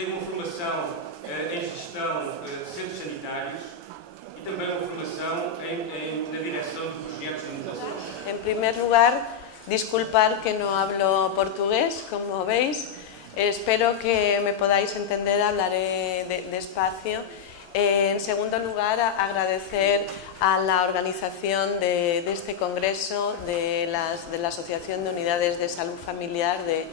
tem uma formação em gestão de centros sanitários e também uma formação na direção de projetos de inovação. En primer lugar, disculpar que no hablo portugués, como veis. Espero que me podáis entender, hablaré despacio. En segundo lugar, agradecer a la organización de este congreso de la Asociación de Unidades de Salud Familiar de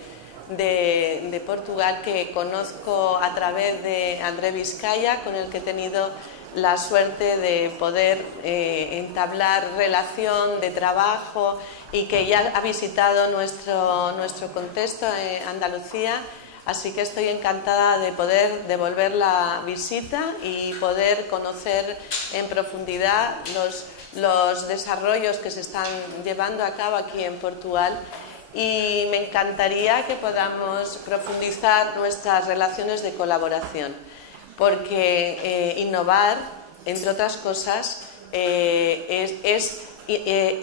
Portugal, que conozco a través de André Vizcaya, con el que he tenido la suerte de poder entablar relación de trabajo y que ya ha visitado nuestro contexto en Andalucía. Así que estoy encantada de poder devolver la visita y poder conocer en profundidad los desarrollos que se están llevando a cabo aquí en Portugal, y me encantaría que podamos profundizar nuestras relaciones de colaboración, porque innovar, entre otras cosas, es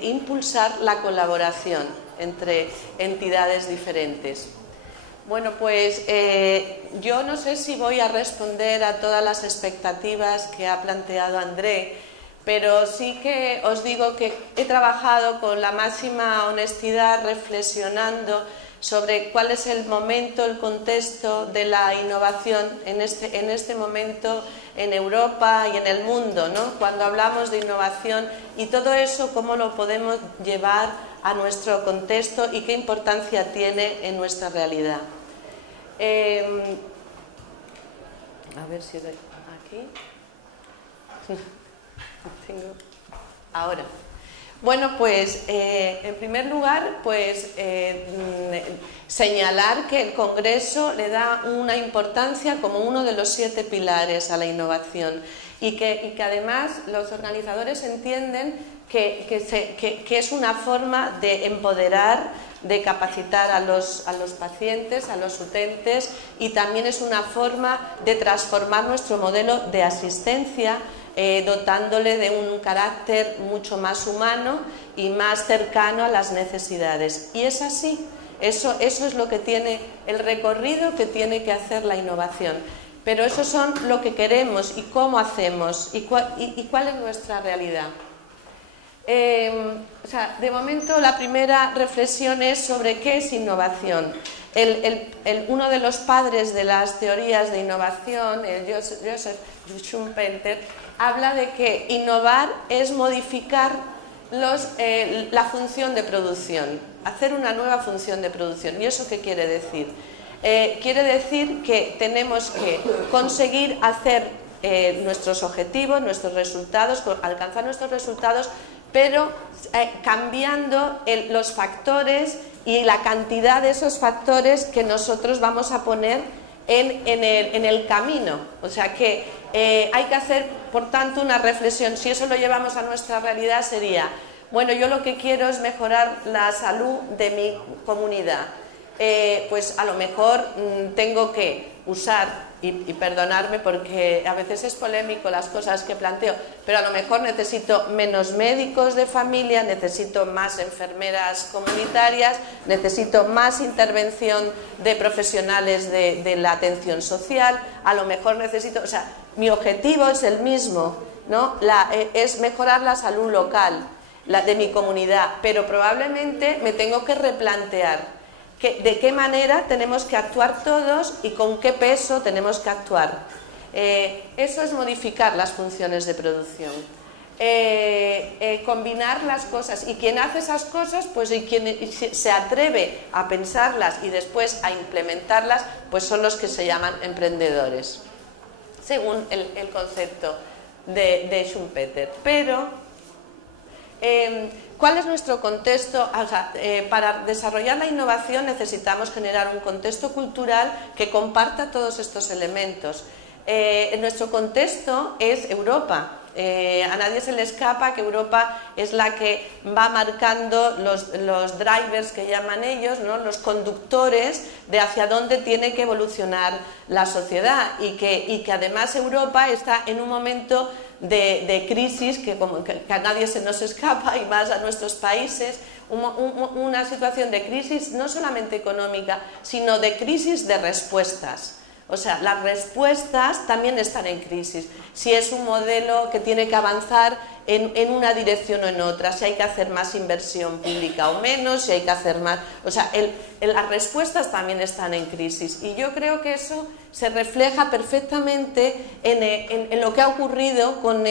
impulsar la colaboración entre entidades diferentes. Bueno, pues yo no sé si voy a responder a todas las expectativas que ha planteado André, pero sí que os digo que he trabajado con la máxima honestidad reflexionando sobre cuál es el momento, el contexto de la innovación en este momento en Europa y en el mundo, ¿no? Cuando hablamos de innovación y todo eso, cómo lo podemos llevar a nuestro contexto y qué importancia tiene en nuestra realidad. A ver si doy aquí. Tengo ahora. Bueno, pues en primer lugar, pues señalar que el Congreso le da una importancia como uno de los 7 pilares a la innovación y que además los organizadores entienden que es una forma de empoderar, de capacitar a los pacientes, a los utentes, y también es una forma de transformar nuestro modelo de asistencia, dotándole de un carácter mucho más humano y más cercano a las necesidades. Y es así, eso es lo que tiene el recorrido que tiene que hacer la innovación. Pero eso son lo que queremos y cómo hacemos y cuál es nuestra realidad. De momento la primera reflexión es sobre qué es innovación. Uno de los padres de las teorías de innovación, Joseph Schumpeter, habla de que innovar es modificar la función de producción, hacer una nueva función de producción. ¿Y eso qué quiere decir? Quiere decir que tenemos que conseguir hacer nuestros objetivos, nuestros resultados, alcanzar nuestros resultados, pero cambiando los factores y la cantidad de esos factores que nosotros vamos a poner en el camino. O sea que hay que hacer, por tanto, una reflexión. Si eso lo llevamos a nuestra realidad, sería, bueno, yo lo que quiero es mejorar la salud de mi comunidad. Pues a lo mejor tengo que usar, y perdonarme porque a veces es polémico las cosas que planteo, pero a lo mejor necesito menos médicos de familia, necesito más enfermeras comunitarias, necesito más intervención de profesionales de la atención social, a lo mejor necesito, o sea, mi objetivo es el mismo, ¿no? Es mejorar la salud local, la de mi comunidad, pero probablemente me tengo que replantear de qué manera tenemos que actuar todos y con qué peso tenemos que actuar. Eso es modificar las funciones de producción. Combinar las cosas, y quien hace esas cosas, pues y quien se atreve a pensarlas y después a implementarlas, pues son los que se llaman emprendedores, según el concepto de Schumpeter. Pero ¿cuál es nuestro contexto? O sea, para desarrollar la innovación necesitamos generar un contexto cultural que comparta todos estos elementos. Nuestro contexto es Europa. A nadie se le escapa que Europa es la que va marcando los drivers que llaman ellos, ¿no? Los conductores de hacia dónde tiene que evolucionar la sociedad, y que además Europa está en un momento de crisis que a nadie se nos escapa, y más a nuestros países, una situación de crisis no solamente económica, sino de crisis de respuestas. O sea, las respuestas también están en crisis. Si es un modelo que tiene que avanzar en una dirección o en otra, si hay que hacer más inversión pública o menos, si hay que hacer más... O sea, las respuestas también están en crisis. Y yo creo que eso se refleja perfectamente en lo que ha ocurrido con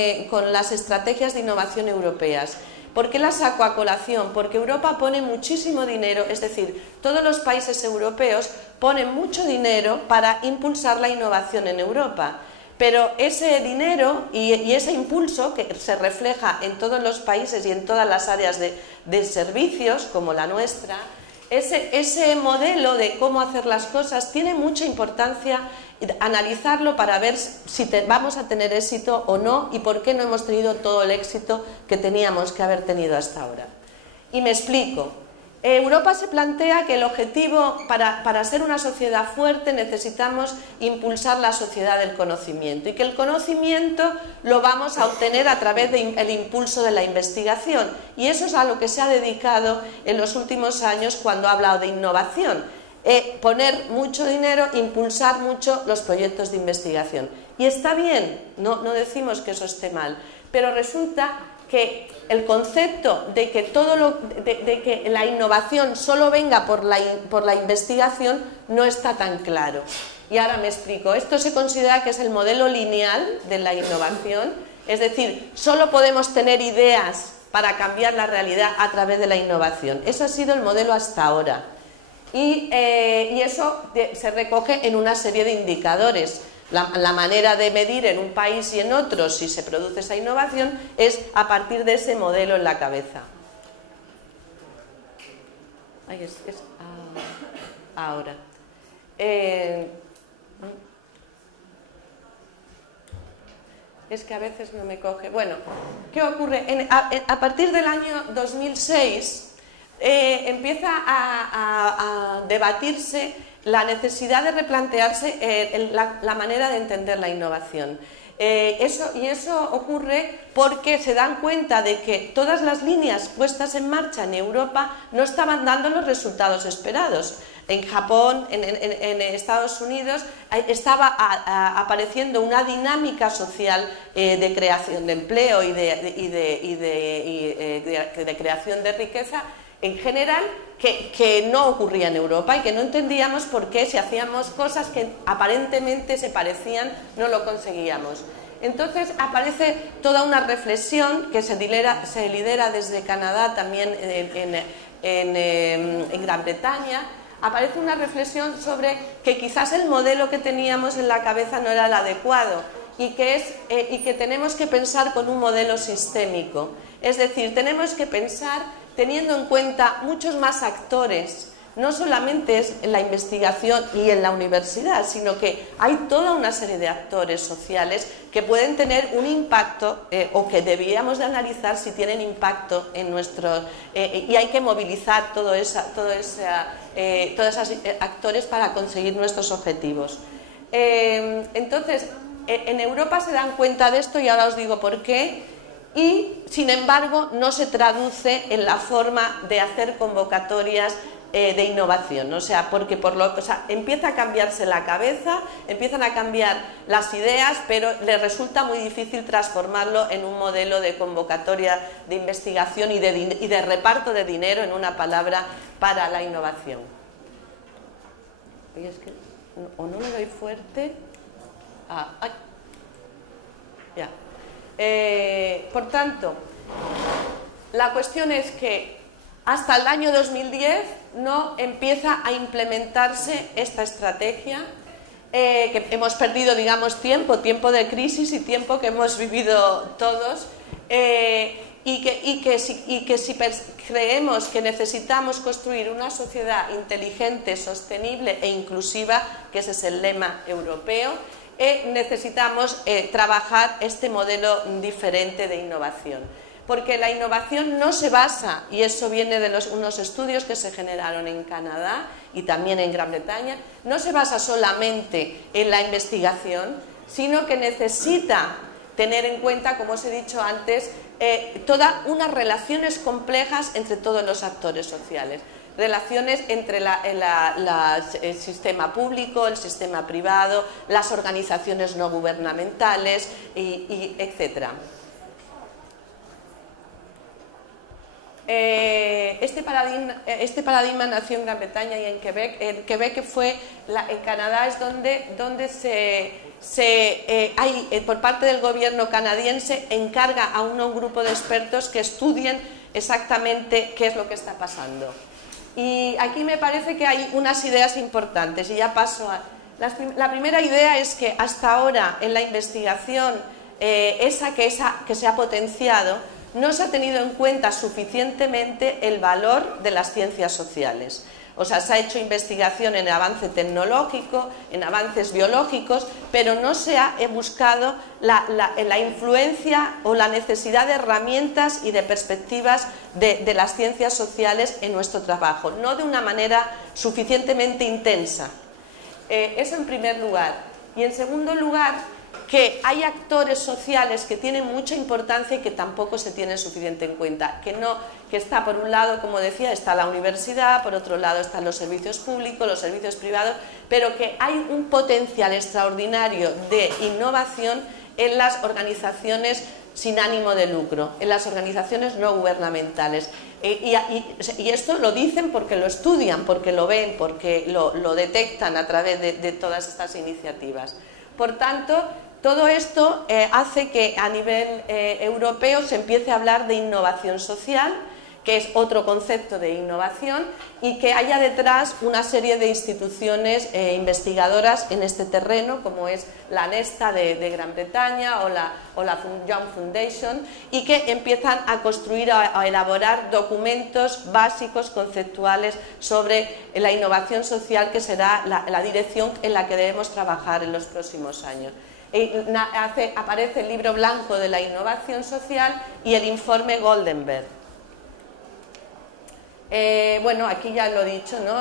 las estrategias de innovación europeas. ¿Por qué la saco a colación? Porque Europa pone muchísimo dinero, es decir, todos los países europeos ponen mucho dinero para impulsar la innovación en Europa. Pero ese dinero y ese impulso que se refleja en todos los países y en todas las áreas de servicios, como la nuestra, ese modelo de cómo hacer las cosas tiene mucha importancia analizarlo para ver si vamos a tener éxito o no y por qué no hemos tenido todo el éxito que teníamos que haber tenido hasta ahora. Y me explico. Europa se plantea que el objetivo para ser una sociedad fuerte necesitamos impulsar la sociedad del conocimiento y que el conocimiento lo vamos a obtener a través del impulso de la investigación, y eso es a lo que se ha dedicado en los últimos años cuando ha hablado de innovación. Poner mucho dinero, impulsar mucho los proyectos de investigación. Y está bien, no decimos que eso esté mal, pero resulta que el concepto de que, que la innovación solo venga por la investigación no está tan claro. Y ahora me explico. Esto se considera que es el modelo lineal de la innovación, es decir, solo podemos tener ideas para cambiar la realidad a través de la innovación. Eso ha sido el modelo hasta ahora. Y eso se recoge en una serie de indicadores. La manera de medir en un país y en otro si se produce esa innovación es a partir de ese modelo en la cabeza. Ahora. Es que a veces no me coge. Bueno, ¿qué ocurre? A partir del año 2006... empieza a debatirse la necesidad de replantearse la manera de entender la innovación. Eso ocurre porque se dan cuenta de que todas las líneas puestas en marcha en Europa no estaban dando los resultados esperados. En Japón, en Estados Unidos, estaba apareciendo una dinámica social de creación de empleo y de creación de riqueza en general que no ocurría en Europa y que no entendíamos por qué si hacíamos cosas que aparentemente se parecían no lo conseguíamos. Entonces aparece toda una reflexión que se lidera desde Canadá, también en Gran Bretaña. Aparece una reflexión sobre que quizás el modelo que teníamos en la cabeza no era el adecuado y que tenemos que pensar con un modelo sistémico. Es decir, tenemos que pensar teniendo en cuenta muchos más actores, no solamente es en la investigación y en la universidad, sino que hay toda una serie de actores sociales que pueden tener un impacto o que deberíamos de analizar si tienen impacto en nuestro... y hay que movilizar todos esos actores para conseguir nuestros objetivos. Entonces, en Europa se dan cuenta de esto y ahora os digo por qué. Y, sin embargo, no se traduce en la forma de hacer convocatorias de innovación, o sea, porque empieza a cambiarse la cabeza, empiezan a cambiar las ideas, pero les resulta muy difícil transformarlo en un modelo de convocatoria de investigación y de reparto de dinero, en una palabra, para la innovación. Oye, es que o no le doy fuerte... ay. Ya. Por tanto, la cuestión es que hasta el año 2010 no empieza a implementarse esta estrategia, que hemos perdido, digamos, tiempo de crisis y tiempo que hemos vivido todos, y que si creemos que necesitamos construir una sociedad inteligente, sostenible e inclusiva, que ese es el lema europeo, necesitamos trabajar este modelo diferente de innovación, porque la innovación no se basa, y eso viene de unos estudios que se generaron en Canadá y también en Gran Bretaña, no se basa solamente en la investigación, sino que necesita tener en cuenta, como os he dicho antes, todas unas relaciones complejas entre todos los actores sociales. relaciones entre el sistema público, el sistema privado, las organizaciones no gubernamentales, etc. Este paradigma nació en Gran Bretaña y en Quebec. En Quebec en Canadá es donde por parte del gobierno canadiense encarga a un grupo de expertos que estudien exactamente qué es lo que está pasando. Y aquí me parece que hay unas ideas importantes y ya paso a... La primera idea es que hasta ahora en la investigación que se ha potenciado, no se ha tenido en cuenta suficientemente el valor de las ciencias sociales. O sea, se ha hecho investigación en avance tecnológico, en avances biológicos, pero no se ha buscado la influencia o la necesidad de herramientas y de perspectivas de las ciencias sociales en nuestro trabajo, no de una manera suficientemente intensa. Eso en primer lugar. Y en segundo lugar, que hay actores sociales que tienen mucha importancia y que tampoco se tienen suficiente en cuenta, que está por un lado, como decía, está la universidad, por otro lado están los servicios públicos, los servicios privados, pero que hay un potencial extraordinario de innovación en las organizaciones sin ánimo de lucro, en las organizaciones no gubernamentales. Y esto lo dicen porque lo estudian, porque lo ven, porque lo detectan a través de todas estas iniciativas. Por tanto, todo esto hace que a nivel europeo se empiece a hablar de innovación social, que es otro concepto de innovación, y que haya detrás una serie de instituciones investigadoras en este terreno, como es la Nesta de Gran Bretaña o la Young Foundation, y que empiezan a construir, a elaborar documentos básicos, conceptuales sobre la innovación social, que será la dirección en la que debemos trabajar en los próximos años. Aparece el libro blanco de la innovación social y el informe Goldenberg. Bueno, aquí ya lo he dicho, ¿no?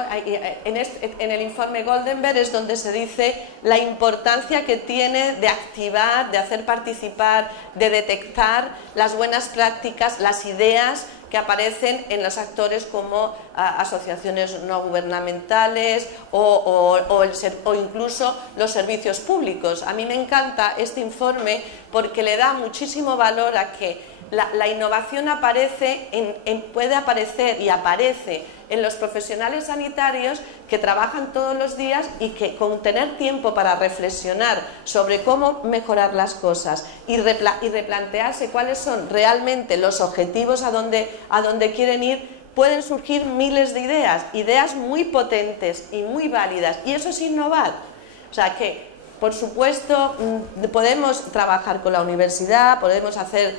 En el informe Goldenberg es donde se dice la importancia que tiene de activar, de hacer participar, de detectar las buenas prácticas, las ideas que aparecen en los actores como asociaciones no gubernamentales o incluso los servicios públicos. A mí me encanta este informe porque le da muchísimo valor a que la innovación puede aparecer y aparece en los profesionales sanitarios que trabajan todos los días y que con tener tiempo para reflexionar sobre cómo mejorar las cosas y replantearse cuáles son realmente los objetivos a donde quieren ir, pueden surgir miles de ideas muy potentes y muy válidas, y eso es innovar. O sea que, por supuesto, podemos trabajar con la universidad, podemos hacer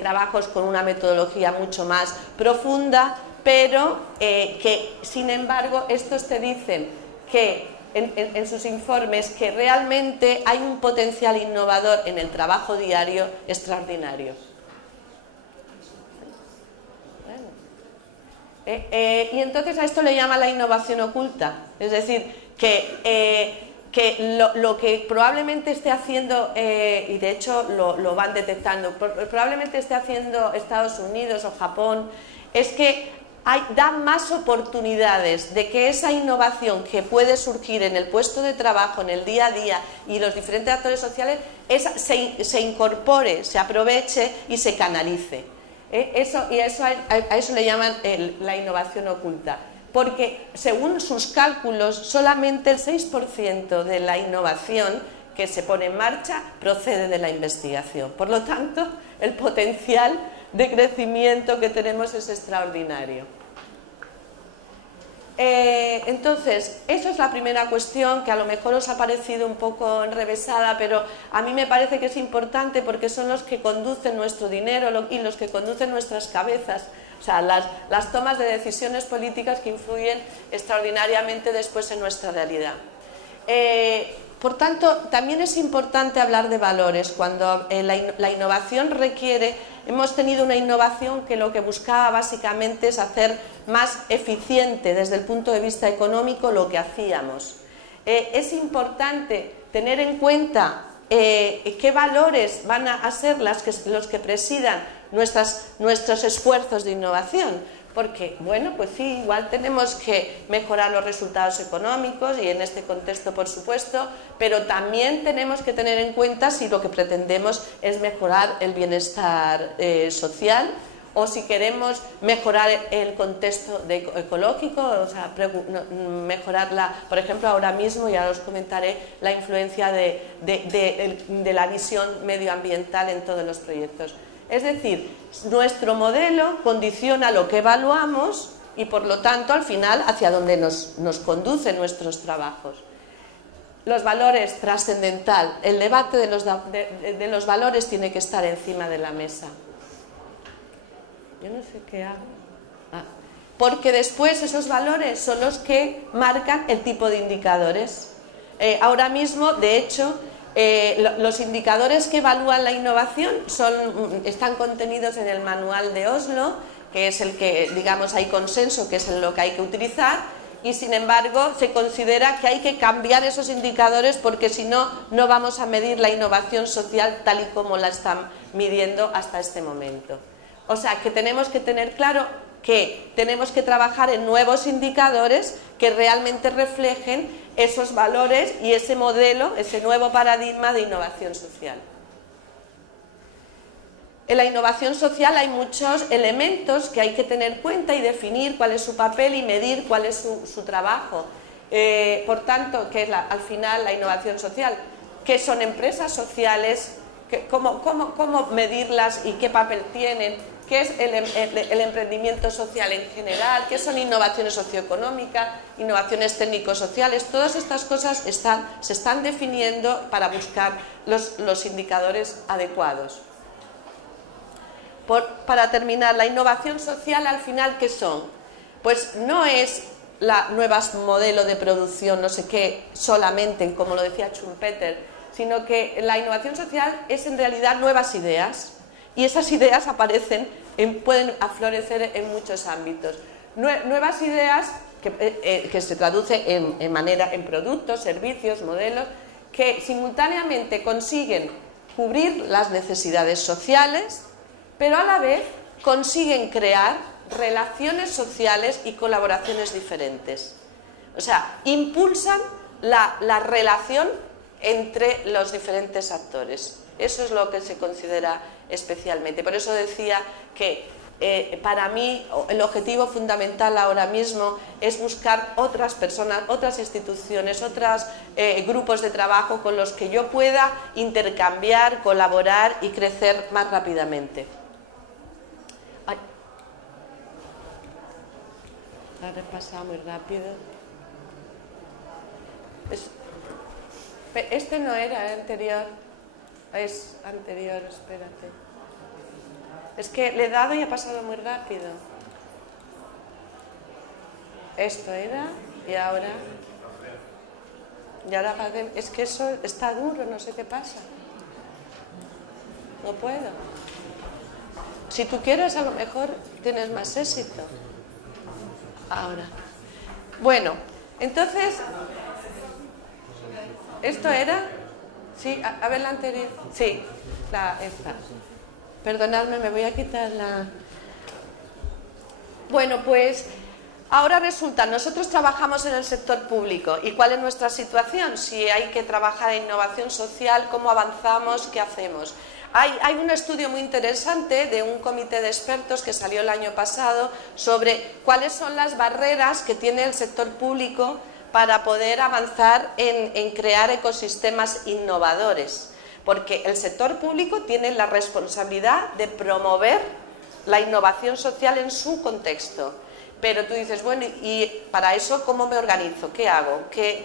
trabajos con una metodología mucho más profunda, pero que, sin embargo, estos te dicen que en sus informes que realmente hay un potencial innovador en el trabajo diario extraordinario. Y entonces a esto le llama la innovación oculta, es decir, que lo que probablemente esté haciendo, y de hecho lo van detectando, probablemente esté haciendo Estados Unidos o Japón, es que da más oportunidades de que esa innovación que puede surgir en el puesto de trabajo, en el día a día, y los diferentes actores sociales, se incorpore, se aproveche y se canalice. A eso le llaman la innovación oculta. Porque según sus cálculos, solamente el 6% de la innovación que se pone en marcha procede de la investigación. Por lo tanto, el potencial de crecimiento que tenemos es extraordinario. Entonces, eso es la primera cuestión, que a lo mejor os ha parecido un poco enrevesada, pero a mí me parece que es importante porque son los que conducen nuestro dinero y los que conducen nuestras cabezas. O sea, las tomas de decisiones políticas que influyen extraordinariamente después en nuestra realidad. Por tanto, también es importante hablar de valores. Cuando la innovación requiere, hemos tenido una innovación que lo que buscaba básicamente es hacer más eficiente desde el punto de vista económico lo que hacíamos. Es importante tener en cuenta qué valores van a ser los que presidan nuestros esfuerzos de innovación, Porque, bueno, pues sí, igual tenemos que mejorar los resultados económicos y en este contexto, por supuesto, pero también tenemos que tener en cuenta si lo que pretendemos es mejorar el bienestar social o si queremos mejorar el contexto ecológico, o sea, mejorar, por ejemplo, ahora mismo, ya os comentaré, la influencia de la visión medioambiental en todos los proyectos. Es decir, nuestro modelo condiciona lo que evaluamos y, por lo tanto, al final, hacia dónde nos conducen nuestros trabajos. Los valores, trascendental. El debate de los valores tiene que estar encima de la mesa. Yo no sé qué hago. Porque después esos valores son los que marcan el tipo de indicadores. Ahora mismo, de hecho, los indicadores que evalúan la innovación están contenidos en el manual de Oslo, que es el que, digamos, hay consenso, que es lo que hay que utilizar, y sin embargo se considera que hay que cambiar esos indicadores porque si no, no vamos a medir la innovación social tal y como la están midiendo hasta este momento. O sea, que tenemos que tener claro que tenemos que trabajar en nuevos indicadores que realmente reflejen esos valores y ese modelo, ese nuevo paradigma de innovación social. En la innovación social hay muchos elementos que hay que tener en cuenta y definir cuál es su papel y medir cuál es su trabajo. Por tanto, ¿qué es al final la innovación social? ¿Qué son empresas sociales? ¿Cómo medirlas y qué papel tienen? ¿Qué es el emprendimiento social en general? ¿Qué son innovaciones socioeconómicas, innovaciones técnico-sociales? Todas estas cosas se están definiendo para buscar los indicadores adecuados. Para terminar, la innovación social al final, ¿qué son? Pues no es la nueva modelo de producción, no sé qué, solamente, como lo decía Schumpeter, sino que la innovación social es en realidad nuevas ideas. Y esas ideas pueden aflorecer en muchos ámbitos. Nuevas ideas que se traducen en productos, servicios, modelos, que simultáneamente consiguen cubrir las necesidades sociales, pero a la vez consiguen crear relaciones sociales y colaboraciones diferentes. O sea, impulsan la relación entre los diferentes actores. Eso es lo que se considera especialmente. Por eso decía que para mí el objetivo fundamental ahora mismo es buscar otras personas, otras instituciones, otros grupos de trabajo con los que yo pueda intercambiar, colaborar y crecer más rápidamente. Ay. La he repasado muy rápido. Este no era el anterior. Es anterior, espérate. Es que le he dado y ha pasado muy rápido. Esto era y ahora es que eso está duro, no sé qué pasa. No puedo. Si tú quieres, a lo mejor tienes más éxito. Ahora. Bueno, entonces, ¿esto era? Sí, a ver la anterior. Sí, esta. Perdonadme, me voy a quitar la... Bueno, pues ahora resulta, nosotros trabajamos en el sector público. ¿Y cuál es nuestra situación? Si hay que trabajar en innovación social, ¿cómo avanzamos? ¿Qué hacemos? Hay un estudio muy interesante de un comité de expertos que salió el año pasado sobre cuáles son las barreras que tiene el sector público para poder avanzar en crear ecosistemas innovadores, porque el sector público tiene la responsabilidad de promover la innovación social en su contexto. Pero tú dices, bueno, y para eso, ¿cómo me organizo? ¿Qué hago?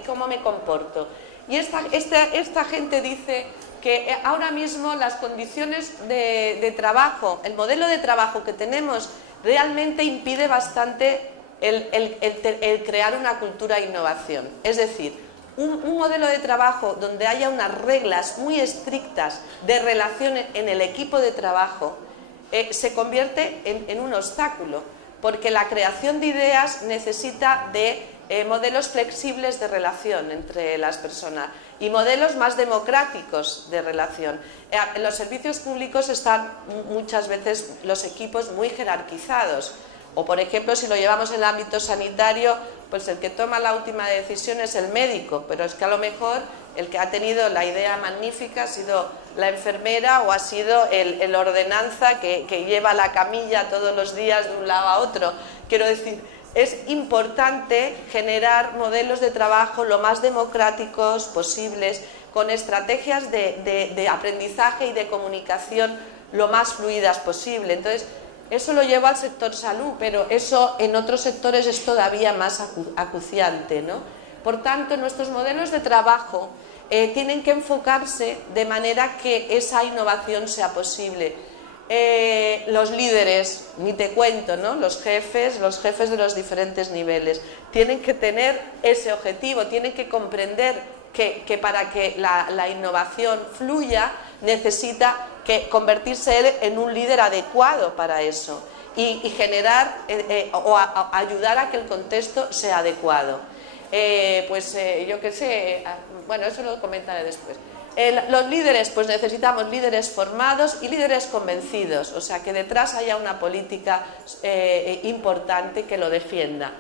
¿Cómo me comporto? Y esta gente dice que ahora mismo las condiciones de trabajo, el modelo de trabajo que tenemos realmente impide bastante el crear una cultura de innovación. Es decir, un modelo de trabajo donde haya unas reglas muy estrictas de relación en el equipo de trabajo se convierte en un obstáculo, porque la creación de ideas necesita de modelos flexibles de relación entre las personas y modelos más democráticos de relación. En los servicios públicos están muchas veces los equipos muy jerarquizados. O por ejemplo, si lo llevamos en el ámbito sanitario, pues el que toma la última decisión es el médico, pero es que a lo mejor el que ha tenido la idea magnífica ha sido la enfermera o ha sido el ordenanza que lleva la camilla todos los días de un lado a otro. Quiero decir, es importante generar modelos de trabajo lo más democráticos posibles, con estrategias de aprendizaje y de comunicación lo más fluidas posible. Entonces, eso lo lleva al sector salud, pero eso en otros sectores es todavía más acuciante, ¿no? Por tanto, nuestros modelos de trabajo tienen que enfocarse de manera que esa innovación sea posible. Los líderes, ni te cuento, ¿no? Los jefes de los diferentes niveles tienen que tener ese objetivo, tienen que comprender que para que la innovación fluya necesita convertirse él en un líder adecuado para eso y generar o ayudar a que el contexto sea adecuado. Yo qué sé, bueno, eso lo comentaré después. Los líderes, pues necesitamos líderes formados y líderes convencidos, o sea, que detrás haya una política importante que lo defienda.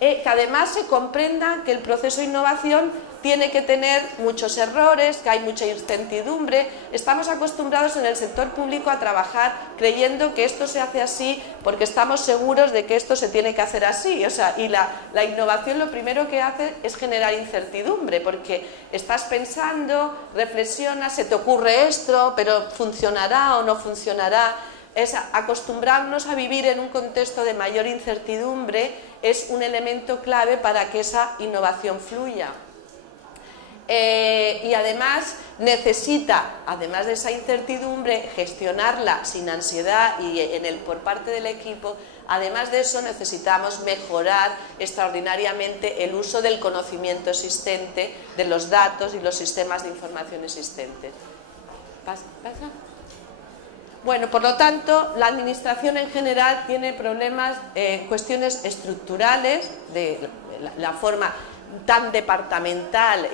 Que además se comprenda que el proceso de innovación tiene que tener muchos errores, que hay mucha incertidumbre. Estamos acostumbrados en el sector público a trabajar creyendo que esto se hace así porque estamos seguros de que esto se tiene que hacer así. O sea, y la innovación lo primero que hace es generar incertidumbre, porque estás pensando, reflexionas, se te ocurre esto, pero ¿funcionará o no funcionará? Es acostumbrarnos a vivir en un contexto de mayor incertidumbre es un elemento clave para que esa innovación fluya. Y además necesita, además de esa incertidumbre, gestionarla sin ansiedad y por parte del equipo. Además de eso necesitamos mejorar extraordinariamente el uso del conocimiento existente, de los datos y los sistemas de información existentes. ¿Pasa? Bueno, por lo tanto, la administración en general tiene problemas, cuestiones estructurales, de la forma tan departamental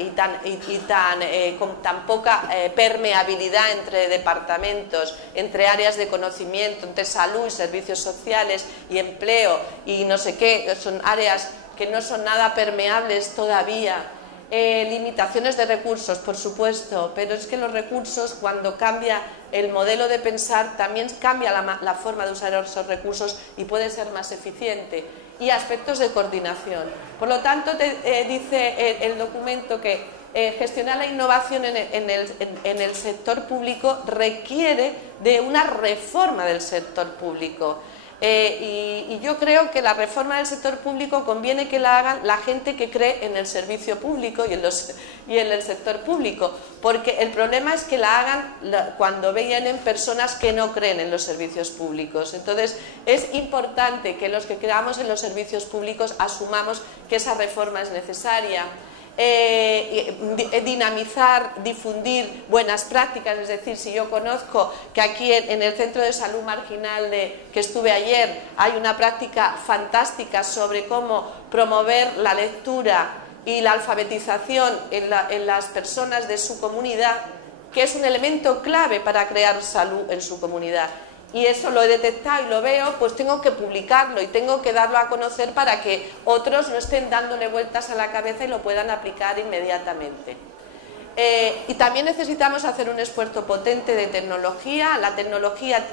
con tan poca permeabilidad entre departamentos, entre áreas de conocimiento, entre salud y servicios sociales y empleo y no sé qué, son áreas que no son nada permeables todavía. Limitaciones de recursos, por supuesto, pero es que los recursos, cuando cambia el modelo de pensar, también cambia la forma de usar esos recursos y puede ser más eficiente. Y aspectos de coordinación. Por lo tanto, dice el documento que gestionar la innovación en el sector público requiere de una reforma del sector público. Y yo creo que la reforma del sector público conviene que la hagan la gente que cree en el servicio público y en el sector público, porque el problema es que la hagan cuando vienen personas que no creen en los servicios públicos. Entonces es importante que los que creamos en los servicios públicos asumamos que esa reforma es necesaria. Dinamizar, difundir buenas prácticas, es decir, si yo conozco que aquí en el centro de salud marginal que estuve ayer hay una práctica fantástica sobre cómo promover la lectura y la alfabetización en las personas de su comunidad, que es un elemento clave para crear salud en su comunidad. Y eso lo he detectado y lo veo, pues tengo que publicarlo y tengo que darlo a conocer para que otros no estén dándole vueltas a la cabeza y lo puedan aplicar inmediatamente. Y también necesitamos hacer un esfuerzo potente de tecnología. La tecnología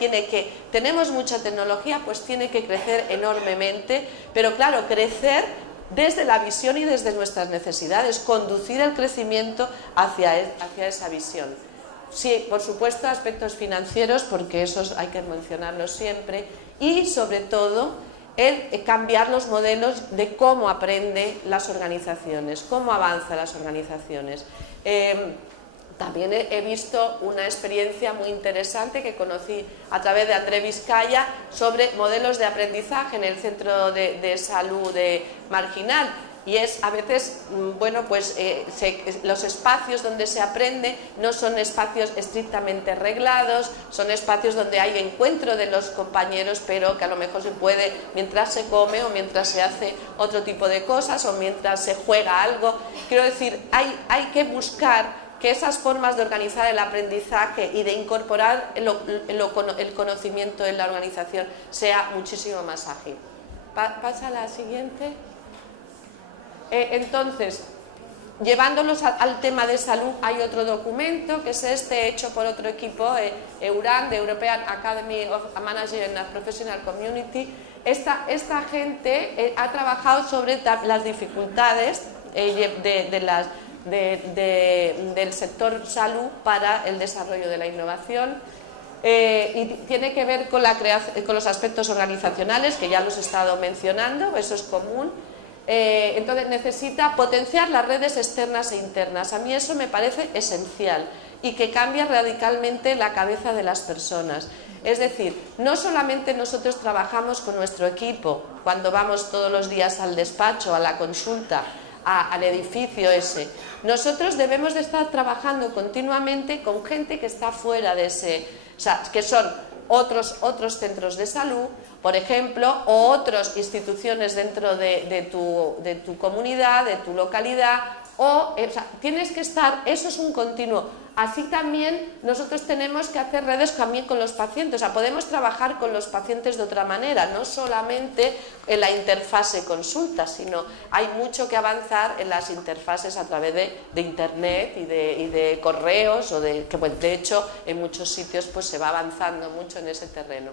tenemos mucha tecnología, pues tiene que crecer enormemente, pero claro, crecer desde la visión y desde nuestras necesidades, conducir el crecimiento hacia esa visión. Sí, por supuesto, aspectos financieros, porque esos hay que mencionarlos siempre, y sobre todo el cambiar los modelos de cómo aprenden las organizaciones, cómo avanzan las organizaciones. También he visto una experiencia muy interesante que conocí a través de André Vizcaya sobre modelos de aprendizaje en el centro de salud marginal. Y es a veces, bueno, pues los espacios donde se aprende no son espacios estrictamente reglados, son espacios donde hay encuentro de los compañeros, pero que a lo mejor se puede mientras se come o mientras se hace otro tipo de cosas o mientras se juega algo. Quiero decir, hay que buscar que esas formas de organizar el aprendizaje y de incorporar el conocimiento en la organización sea muchísimo más ágil. Pasa a la siguiente. Entonces, llevándolos al tema de salud, hay otro documento que es este, hecho por otro equipo, EURAN, de European Academy of Management and Professional Community. Esta gente ha trabajado sobre las dificultades del sector salud para el desarrollo de la innovación, y tiene que ver con los aspectos organizacionales, que ya los he estado mencionando, eso es común. Entonces necesita potenciar las redes externas e internas. A mí eso me parece esencial y que cambia radicalmente la cabeza de las personas. Es decir, no solamente nosotros trabajamos con nuestro equipo cuando vamos todos los días al despacho, a la consulta, al edificio ese. Nosotros debemos de estar trabajando continuamente con gente que está fuera de ese, o sea, que son otros centros de salud, por ejemplo, o otras instituciones dentro de tu comunidad, de tu localidad, o sea, tienes que estar, eso es un continuo. Así también nosotros tenemos que hacer redes también con los pacientes, o sea, podemos trabajar con los pacientes de otra manera, no solamente en la interfase consulta, sino hay mucho que avanzar en las interfaces a través de internet y de correos, que pues, de hecho en muchos sitios pues se va avanzando mucho en ese terreno.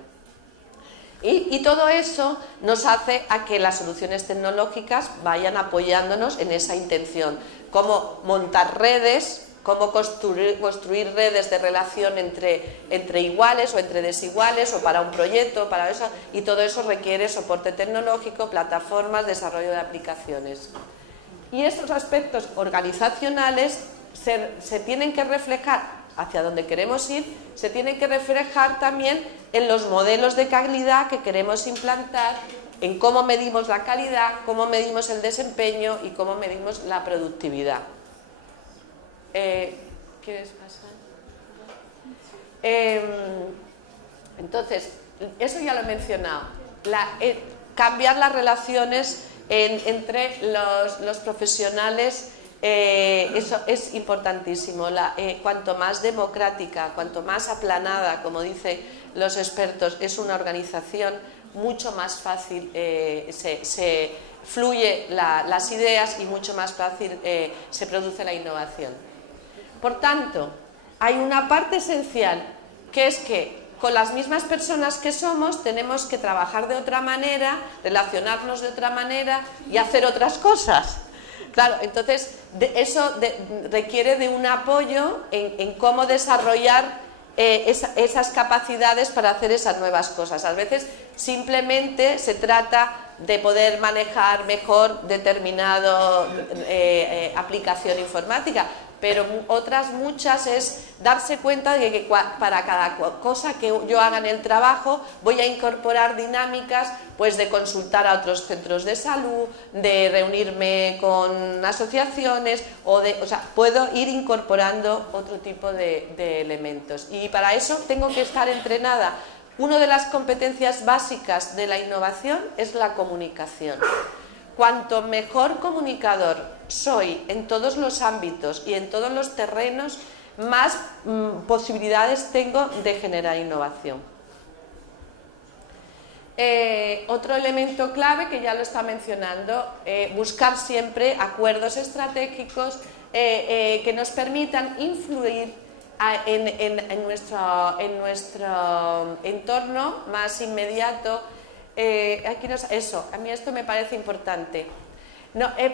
Y todo eso nos hace a que las soluciones tecnológicas vayan apoyándonos en esa intención, como montar redes, cómo construir redes de relación entre iguales o entre desiguales, o para un proyecto, para eso, y todo eso requiere soporte tecnológico, plataformas, desarrollo de aplicaciones. Y estos aspectos organizacionales se tienen que reflejar hacia donde queremos ir, se tienen que reflejar también en los modelos de calidad que queremos implantar, en cómo medimos la calidad, cómo medimos el desempeño y cómo medimos la productividad. ¿Quieres pasar? Entonces, eso ya lo he mencionado. Cambiar las relaciones entre los profesionales, eso es importantísimo. Cuanto más democrática, cuanto más aplanada, como dicen los expertos, es una organización, mucho más fácil se fluye las ideas y mucho más fácil se produce la innovación. Por tanto, hay una parte esencial, que es que con las mismas personas que somos tenemos que trabajar de otra manera, relacionarnos de otra manera y hacer otras cosas. Claro, entonces eso requiere de un apoyo en cómo desarrollar esas capacidades para hacer esas nuevas cosas. A veces simplemente se trata de poder manejar mejor determinada aplicación informática, pero otras muchas es darse cuenta de que para cada cosa que yo haga en el trabajo voy a incorporar dinámicas, pues de consultar a otros centros de salud, de reunirme con asociaciones, o sea, puedo ir incorporando otro tipo de elementos. Y para eso tengo que estar entrenada. Una de las competencias básicas de la innovación es la comunicación. Cuanto mejor comunicador soy en todos los ámbitos y en todos los terrenos, más posibilidades tengo de generar innovación. Otro elemento clave que ya lo está mencionando, buscar siempre acuerdos estratégicos que nos permitan influir en nuestro entorno más inmediato. A mí esto me parece importante.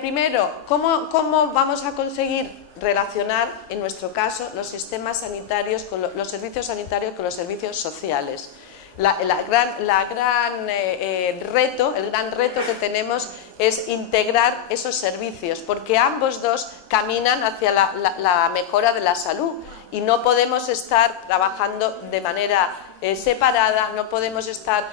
Primero, ¿cómo vamos a conseguir relacionar, en nuestro caso, los sistemas sanitarios, los servicios sanitarios con los servicios sociales? El gran reto que tenemos es integrar esos servicios, porque ambos dos caminan hacia la mejora de la salud y no podemos estar trabajando de manera separada, no podemos estar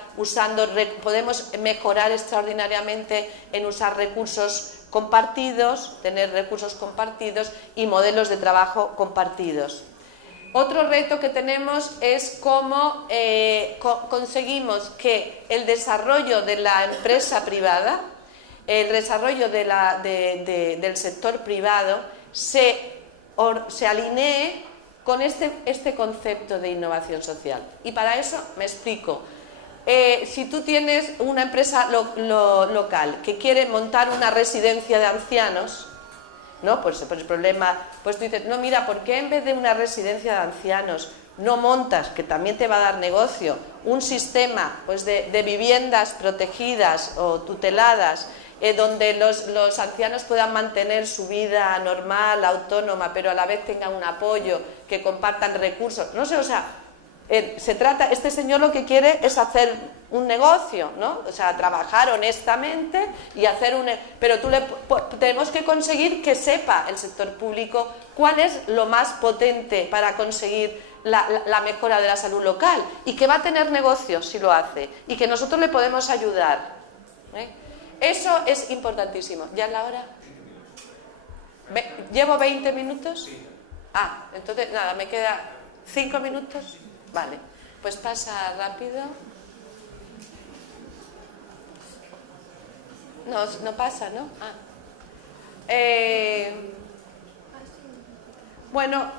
podemos mejorar extraordinariamente en usar recursos compartidos, tener recursos compartidos y modelos de trabajo compartidos. Otro reto que tenemos es cómo conseguimos que el desarrollo de la empresa privada, el desarrollo del sector privado se alinee con este concepto de innovación social. Y para eso me explico. si tú tienes una empresa local que quiere montar una residencia de ancianos, ¿no? Pues el problema, pues tú dices, no, mira, ¿por qué en vez de una residencia de ancianos no montas, que también te va a dar negocio, un sistema pues de viviendas protegidas o tuteladas, donde los ancianos puedan mantener su vida normal, autónoma, pero a la vez tengan un apoyo, que compartan recursos? No sé, o sea, se trata, este señor lo que quiere es hacer un negocio, ¿no? O sea, trabajar honestamente y hacer pero tenemos que conseguir que sepa el sector público cuál es lo más potente para conseguir la mejora de la salud local, y que va a tener negocio si lo hace, y que nosotros le podemos ayudar, ¿eh? Eso es importantísimo. ¿Ya es la hora? ¿Llevo 20 minutos? Ah, entonces nada, me queda 5 minutos. Vale, pues pasa rápido. No pasa, ¿no? Bueno,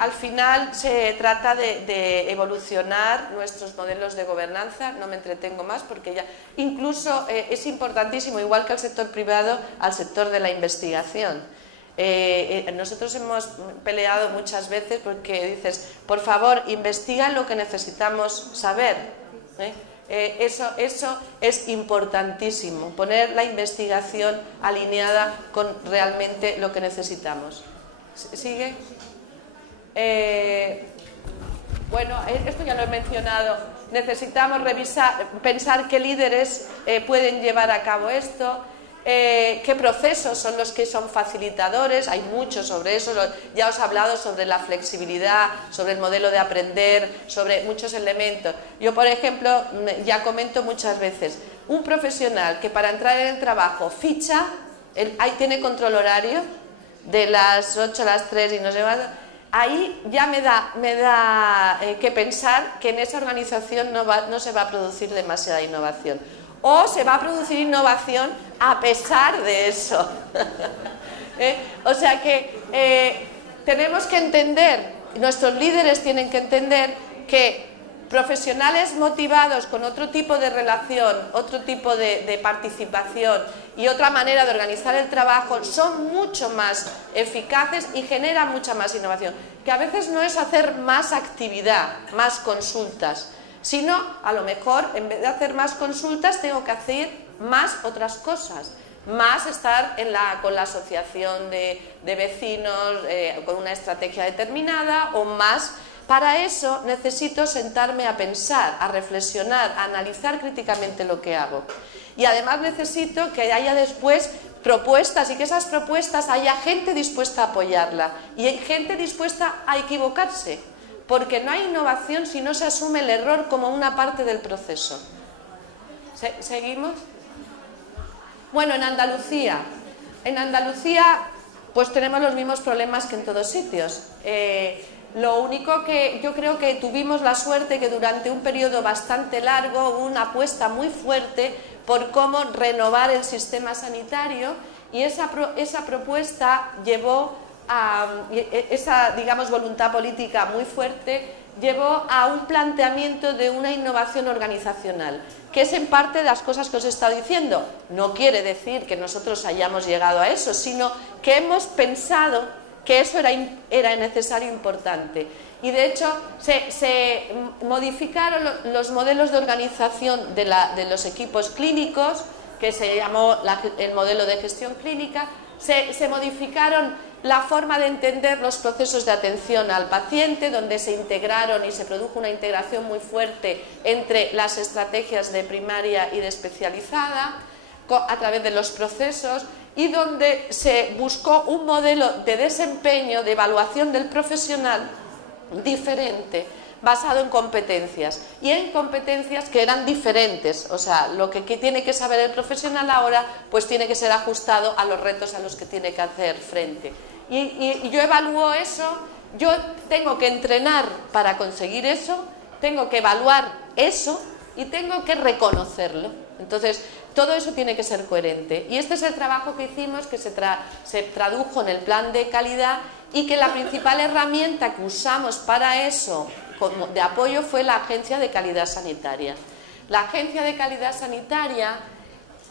al final se trata de evolucionar nuestros modelos de gobernanza. No me entretengo más porque ya... Incluso es importantísimo, igual que al sector privado, al sector de la investigación. Nosotros hemos peleado muchas veces porque dices, por favor, investiga lo que necesitamos saber, ¿eh? Eso es importantísimo, poner la investigación alineada con realmente lo que necesitamos. ¿Sigue? Bueno, esto ya lo he mencionado. Necesitamos pensar qué líderes pueden llevar a cabo esto, qué procesos son los que son facilitadores. Hay mucho sobre eso. Ya os he hablado sobre la flexibilidad, sobre el modelo de aprender, sobre muchos elementos. Yo, por ejemplo, ya comento muchas veces, un profesional que para entrar en el trabajo ficha, ahí tiene control horario, de las 8 a las 3 y no sé más, ahí ya me da que pensar que en esa organización no se va a producir demasiada innovación, o se va a producir innovación a pesar de eso. O sea que tenemos que entender, nuestros líderes tienen que entender que profesionales motivados con otro tipo de relación, otro tipo de participación y otra manera de organizar el trabajo son mucho más eficaces y generan mucha más innovación, que a veces no es hacer más actividad, más consultas, sino a lo mejor en vez de hacer más consultas tengo que hacer más otras cosas, más estar con la asociación de vecinos con una estrategia determinada, o más. Para eso necesito sentarme a pensar, a reflexionar, a analizar críticamente lo que hago. Y además necesito que haya después propuestas, y que esas propuestas haya gente dispuesta a apoyarla y gente dispuesta a equivocarse, porque no hay innovación si no se asume el error como una parte del proceso. ¿Seguimos? Bueno, en Andalucía pues tenemos los mismos problemas que en todos sitios. Lo único que yo creo que tuvimos la suerte que durante un periodo bastante largo hubo una apuesta muy fuerte por cómo renovar el sistema sanitario, y esa propuesta llevó a esa, digamos, voluntad política muy fuerte, llevó a un planteamiento de una innovación organizacional, que es en parte de las cosas que os he estado diciendo. No quiere decir que nosotros hayamos llegado a eso, sino que hemos pensado que eso era necesario e importante. Y de hecho se modificaron los modelos de organización de los equipos clínicos, que se llamó el modelo de gestión clínica. Se modificaron la forma de entender los procesos de atención al paciente, donde se integraron y se produjo una integración muy fuerte entre las estrategias de primaria y de especializada a través de los procesos, y donde se buscó un modelo de desempeño, de evaluación del profesional diferente, basado en competencias, y en competencias que eran diferentes. O sea, lo que tiene que saber el profesional ahora pues tiene que ser ajustado a los retos a los que tiene que hacer frente. Y yo evalúo eso, yo tengo que entrenar para conseguir eso, tengo que evaluar eso y tengo que reconocerlo. Entonces, todo eso tiene que ser coherente, y este es el trabajo que hicimos, que se tradujo en el plan de calidad, y que la principal herramienta que usamos para eso de apoyo fue la Agencia de Calidad Sanitaria. La Agencia de Calidad Sanitaria,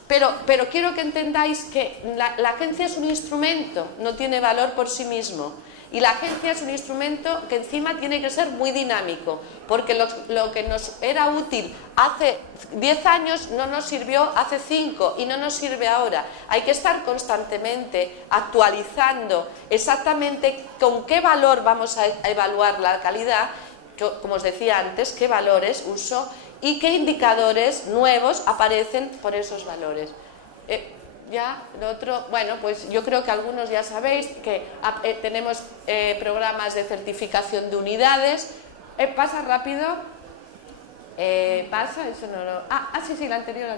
pero quiero que entendáis que la agencia es un instrumento, no tiene valor por sí mismo. Y la agencia es un instrumento que encima tiene que ser muy dinámico, porque lo que nos era útil hace 10 años no nos sirvió hace 5 y no nos sirve ahora. Hay que estar constantemente actualizando exactamente con qué valor vamos a evaluar la calidad, como os decía antes, qué valores uso y qué indicadores nuevos aparecen por esos valores. Ya, lo otro, bueno, pues yo creo que algunos ya sabéis que tenemos programas de certificación de unidades. ¿Pasa rápido? ¿Pasa? Eso no lo... sí, la anterior.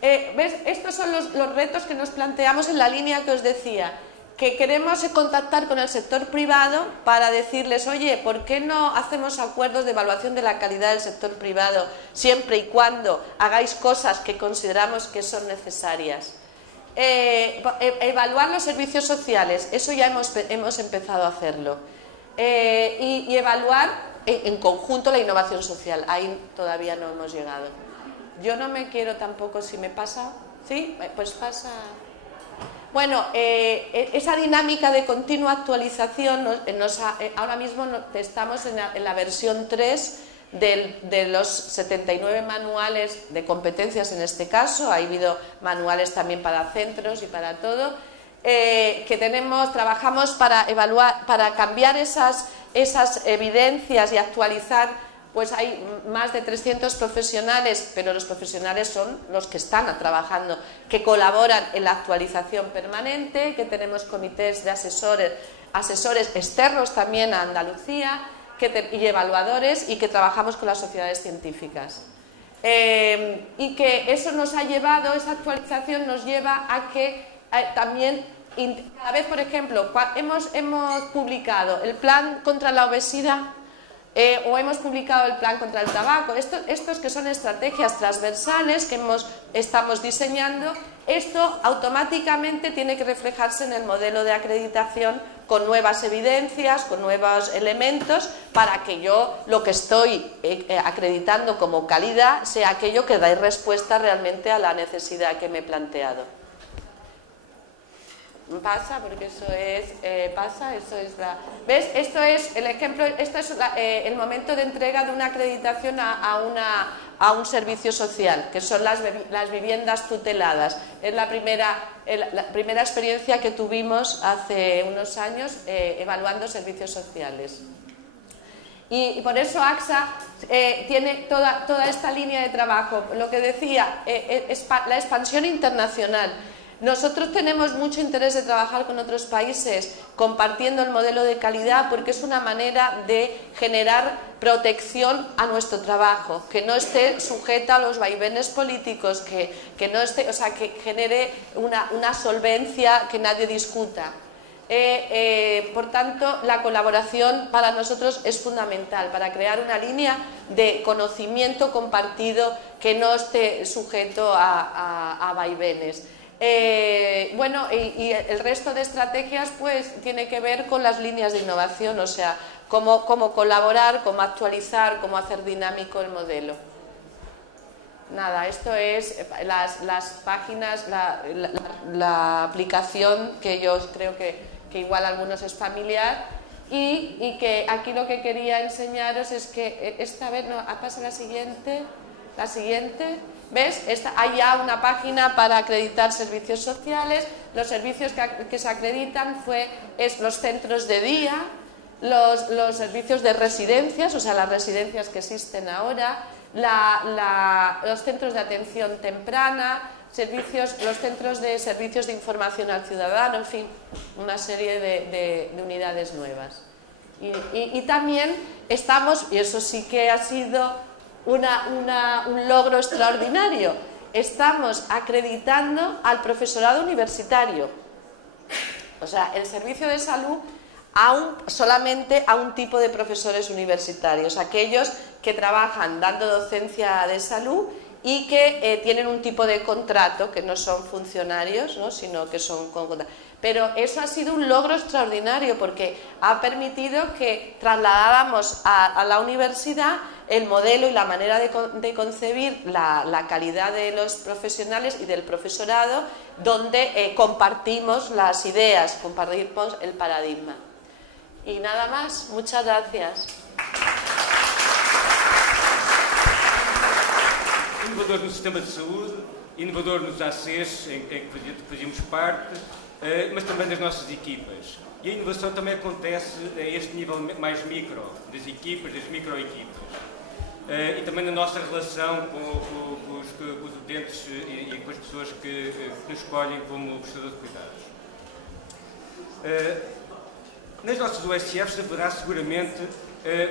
¿Ves? Estos son los retos que nos planteamos en la línea que os decía, que queremos contactar con el sector privado para decirles, oye, ¿por qué no hacemos acuerdos de evaluación de la calidad del sector privado siempre y cuando hagáis cosas que consideramos que son necesarias? Evaluar los servicios sociales, eso ya hemos empezado a hacerlo. Y evaluar en conjunto la innovación social, ahí todavía no hemos llegado. Yo no me quiero tampoco, si me pasa, ¿sí? Pues pasa... Bueno, esa dinámica de continua actualización, ahora mismo estamos en la versión 3 de los 79 manuales de competencias en este caso. Ha habido manuales también para centros y para todo, trabajamos para evaluar, para cambiar esas evidencias y actualizar. Pues hay más de 300 profesionales, pero los profesionales son los que están trabajando, que colaboran en la actualización permanente, que tenemos comités de asesores externos también a Andalucía y evaluadores, y que trabajamos con las sociedades científicas. Y que eso nos ha llevado, esa actualización nos lleva a que también, cada vez, por ejemplo, hemos publicado el plan contra la obesidad, o hemos publicado el plan contra el tabaco, estos que son estrategias transversales que estamos diseñando. Esto automáticamente tiene que reflejarse en el modelo de acreditación con nuevas evidencias, con nuevos elementos, para que yo lo que estoy acreditando como calidad sea aquello que da respuesta realmente a la necesidad que me he planteado. Pasa, porque eso es ¿ves? Esto es el ejemplo, esto es el momento de entrega de una acreditación a un servicio social, que son las viviendas tuteladas. Es la primera experiencia que tuvimos hace unos años evaluando servicios sociales. Y por eso AXA tiene toda esta línea de trabajo. Lo que decía, la expansión internacional. Nosotros tenemos mucho interés de trabajar con otros países compartiendo el modelo de calidad, porque es una manera de generar protección a nuestro trabajo, que no esté sujeta a los vaivenes políticos, que no esté, o sea, que genere una solvencia que nadie discuta. Por tanto, la colaboración para nosotros es fundamental para crear una línea de conocimiento compartido que no esté sujeto a vaivenes. Bueno, y el resto de estrategias pues tiene que ver con las líneas de innovación, o sea, cómo colaborar, cómo actualizar, cómo hacer dinámico el modelo. Nada, esto es las páginas, la aplicación, que yo creo que igual a algunos es familiar, y que aquí lo que quería enseñaros es que esta vez, no, pasa la siguiente. ¿Ves? Hay ya una página para acreditar servicios sociales. Los servicios que se acreditan es los centros de día, los servicios de residencias, o sea, las residencias que existen ahora, los centros de atención temprana, los centros de servicios de información al ciudadano, en fin, una serie de unidades nuevas. Y también estamos, y eso sí que ha sido un logro extraordinario, estamos acreditando al profesorado universitario. O sea, el servicio de salud solamente a un tipo de profesores universitarios, aquellos que trabajan dando docencia de salud y que tienen un tipo de contrato, que no son funcionarios, ¿no? Sino que son con contrato. Pero eso ha sido un logro extraordinario porque ha permitido que trasladáramos a la universidad el modelo y la manera de concebir la calidad de los profesionales y del profesorado, donde compartimos las ideas, compartimos el paradigma. Y nada más, muchas gracias. Inovador no sistema de saúde, inovador nos ACs, em que fazíamos parte, mas também das nossas equipas. E a inovação também acontece a este nível mais micro, das equipas, das microequipas. E também na nossa relação com os utentes e com as pessoas que nos escolhem como prestador de cuidados. Nas nossas USFs haverá seguramente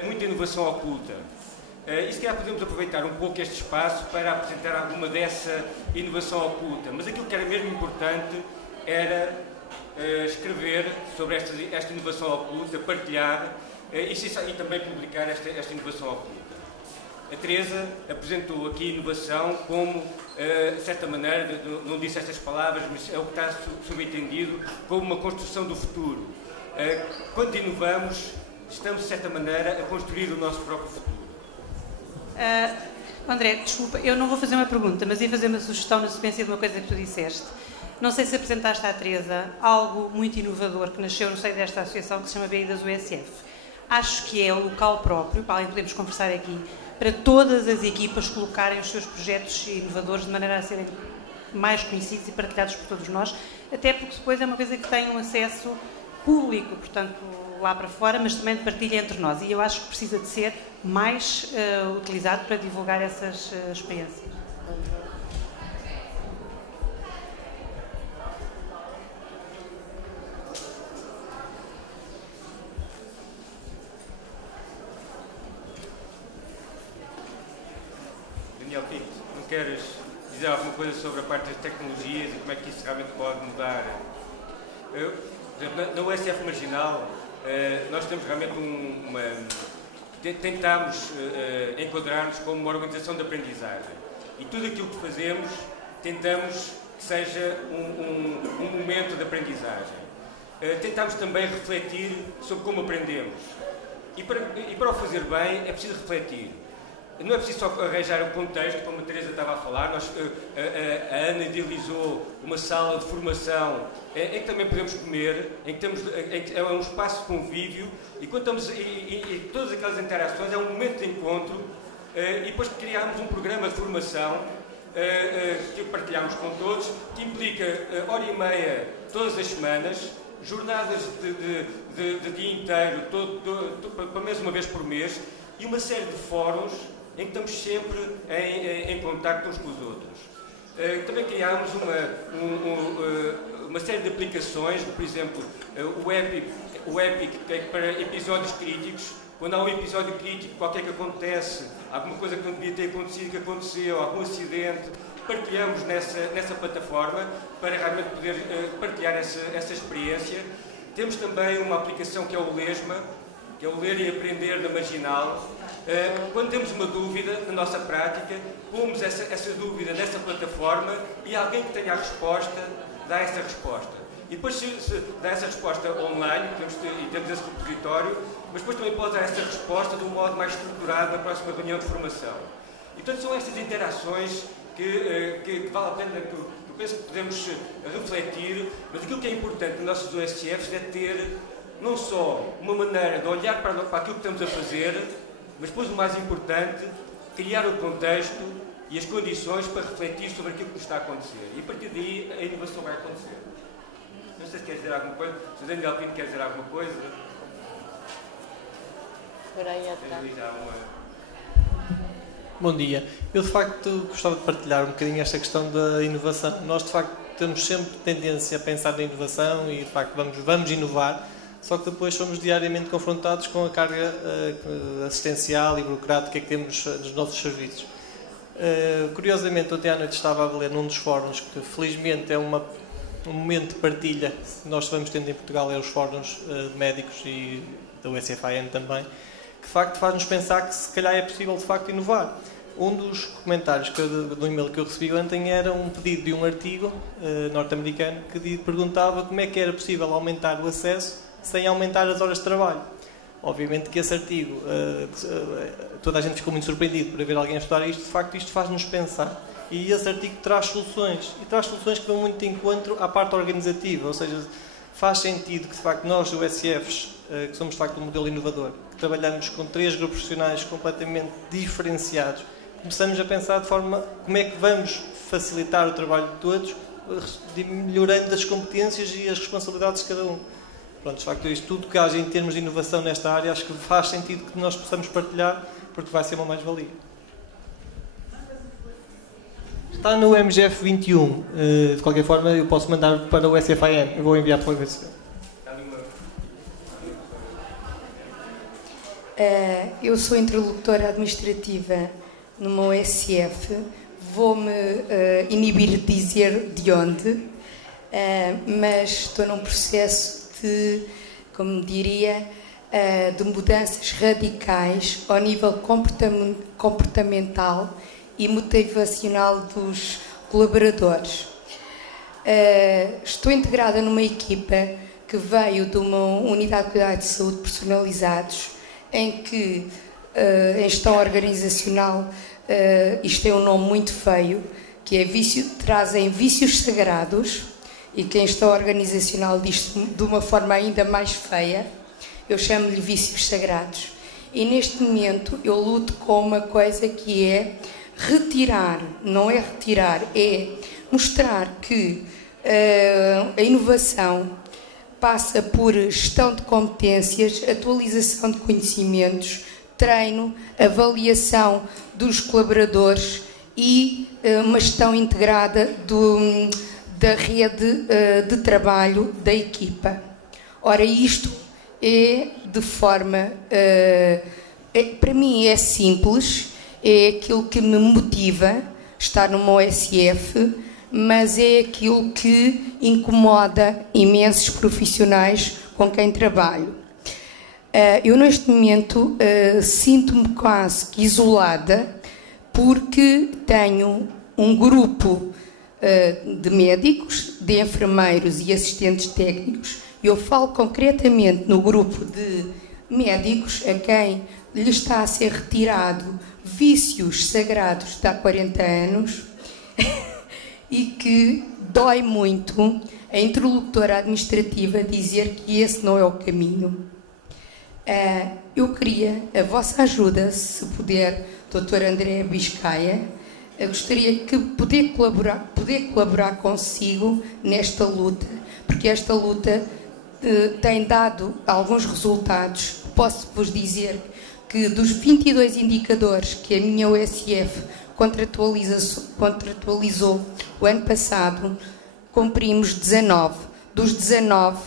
muita inovação oculta. E se calhar podemos aproveitar um pouco este espaço para apresentar alguma dessa inovação oculta. Mas aquilo que era mesmo importante era escrever sobre esta inovação oculta, partilhar e também publicar esta inovação oculta. A Teresa apresentou aqui a inovação como, de certa maneira, não disse estas palavras, mas é o que está subentendido, como uma construção do futuro. Quando inovamos, estamos, de certa maneira, a construir o nosso próprio futuro. André, desculpa, eu não vou fazer uma pergunta, mas ia fazer uma sugestão na sequência de uma coisa que tu disseste. Não sei se apresentaste à Teresa algo muito inovador que nasceu no seio desta associação que se chama BI das USF. Acho que é o local próprio, para além de podermos conversar aqui, para todas as equipas colocarem os seus projetos inovadores de maneira a serem mais conhecidos e partilhados por todos nós, até porque depois é uma coisa que tem um acesso público, portanto, lá para fora, mas também de partilha entre nós. E eu acho que precisa de ser mais utilizado para divulgar essas experiências. Daniel Pinto, não queres dizer alguma coisa sobre a parte das tecnologias e como é que isso realmente pode mudar? Na USF Marginal, nós temos realmente tentamos enquadrar-nos como uma organização de aprendizagem. E tudo aquilo que fazemos, tentamos que seja um momento de aprendizagem. Tentamos também refletir sobre como aprendemos. E para o fazer bem, é preciso refletir. Não é preciso só arranjar o contexto, como a Teresa estava a falar. A Ana idealizou uma sala de formação em que também podemos comer, em que é um espaço de convívio e todas aquelas interações é um momento de encontro e depois criámos um programa de formação que partilhámos com todos, que implica hora e meia todas as semanas, jornadas de dia inteiro, pelo menos uma vez por mês, e uma série de fóruns em que estamos sempre em contacto uns com os outros. Também criámos uma série de aplicações, por exemplo, o Epic que é para episódios críticos. Quando há um episódio crítico, qualquer que acontece, alguma coisa que não devia ter acontecido, que aconteceu, algum acidente, partilhamos nessa plataforma para realmente poder partilhar essa experiência. Temos também uma aplicação que é o Lesma, que é o Ler e Aprender da Marginal. Quando temos uma dúvida na nossa prática, pomos essa dúvida nessa plataforma e alguém que tenha a resposta dá essa resposta. E depois se dá essa resposta online, temos esse repositório, mas depois também pode dar essa resposta de um modo mais estruturado na próxima reunião de formação. E portanto são estas interações que vale a pena, que eu penso que podemos refletir, mas aquilo que é importante nas nossas OSCFs é ter não só uma maneira de olhar para aquilo que estamos a fazer, mas depois o mais importante, criar o contexto e as condições para refletir sobre aquilo que nos está a acontecer. E a partir daí a inovação vai acontecer. Não sei se quer dizer alguma coisa, se o Daniel Pinto quer dizer alguma coisa. Por aí atrás. Bom dia. Eu de facto gostava de partilhar um bocadinho esta questão da inovação. Nós de facto temos sempre tendência a pensar na inovação e de facto vamos inovar, só que depois somos diariamente confrontados com a carga assistencial e burocrática que temos nos nossos serviços. Curiosamente, ontem à noite estava a ler num dos fóruns que felizmente é um momento de partilha que nós vamos tendo em Portugal, é os fóruns de médicos e da USFAN também, que de facto faz-nos pensar que se calhar é possível de facto inovar. Um dos comentários do e-mail que eu recebi ontem era um pedido de um artigo norte-americano que perguntava como é que era possível aumentar o acesso sem aumentar as horas de trabalho. Obviamente que esse artigo, toda a gente ficou muito surpreendido por haver alguém a estudar isto. De facto, isto faz-nos pensar. E esse artigo traz soluções. E traz soluções que vão muito de encontro à parte organizativa. Ou seja, faz sentido que, de facto, nós, USFs, que somos, de facto, um modelo inovador, que trabalhamos com 3 grupos profissionais completamente diferenciados, começamos a pensar de forma como é que vamos facilitar o trabalho de todos, melhorando as competências e as responsabilidades de cada um. Pronto, de facto, isto tudo que haja em termos de inovação nesta área, acho que faz sentido que nós possamos partilhar, porque vai ser uma mais-valia. Está no MGF 21. De qualquer forma, eu posso mandar para o SFIN. Eu vou enviar para o VC. Eu sou interlocutora administrativa numa OSF. Vou-me inibir de dizer de onde, mas estou num processo de, como diria, de mudanças radicais ao nível comportamental e motivacional dos colaboradores. Estou integrada numa equipa que veio de uma unidade de cuidados de saúde personalizados, em que em gestão organizacional, isto tem um nome muito feio, que é trazem vícios sagrados, e que em gestão organizacional diz de uma forma ainda mais feia. Eu chamo-lhe vícios sagrados. E neste momento eu luto com uma coisa que é retirar, não é retirar, é mostrar que a inovação passa por gestão de competências, atualização de conhecimentos, treino, avaliação dos colaboradores e uma gestão integrada da rede de trabalho da equipa. Ora, isto é de forma, para mim é simples, é aquilo que me motiva estar numa OSF, mas é aquilo que incomoda imensos profissionais com quem trabalho. Eu neste momento sinto-me quase que isolada, porque tenho um grupo de médicos, de enfermeiros e assistentes técnicos. Eu falo concretamente no grupo de médicos a quem lhe está a ser retirado vícios sagrados de há 40 anos e que dói muito a interlocutora administrativa dizer que esse não é o caminho. Eu queria a vossa ajuda, se puder, Dr. André Biscaia. Eu gostaria de poder colaborar consigo nesta luta, porque esta luta tem dado alguns resultados. Posso-vos dizer que dos 22 indicadores que a minha OSF contratualizou o ano passado, cumprimos 19. Dos 19,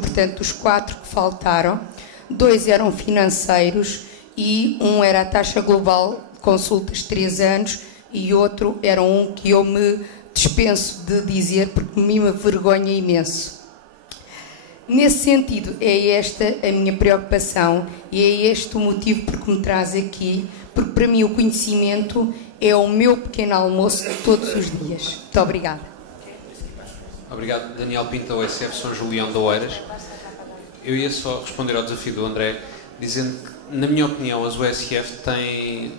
portanto, dos 4 que faltaram, 2 eram financeiros e um era a taxa global de consultas 3 anos e outro era um que eu me dispenso de dizer porque me vergonha imenso. Nesse sentido, é esta a minha preocupação e é este o motivo por que me traz aqui, porque para mim o conhecimento é o meu pequeno almoço de todos os dias. Muito obrigada. Obrigado, Daniel Pinto, da OSF, São Julião de Oeiras. Eu ia só responder ao desafio do André, dizendo que, na minha opinião, as OSF têm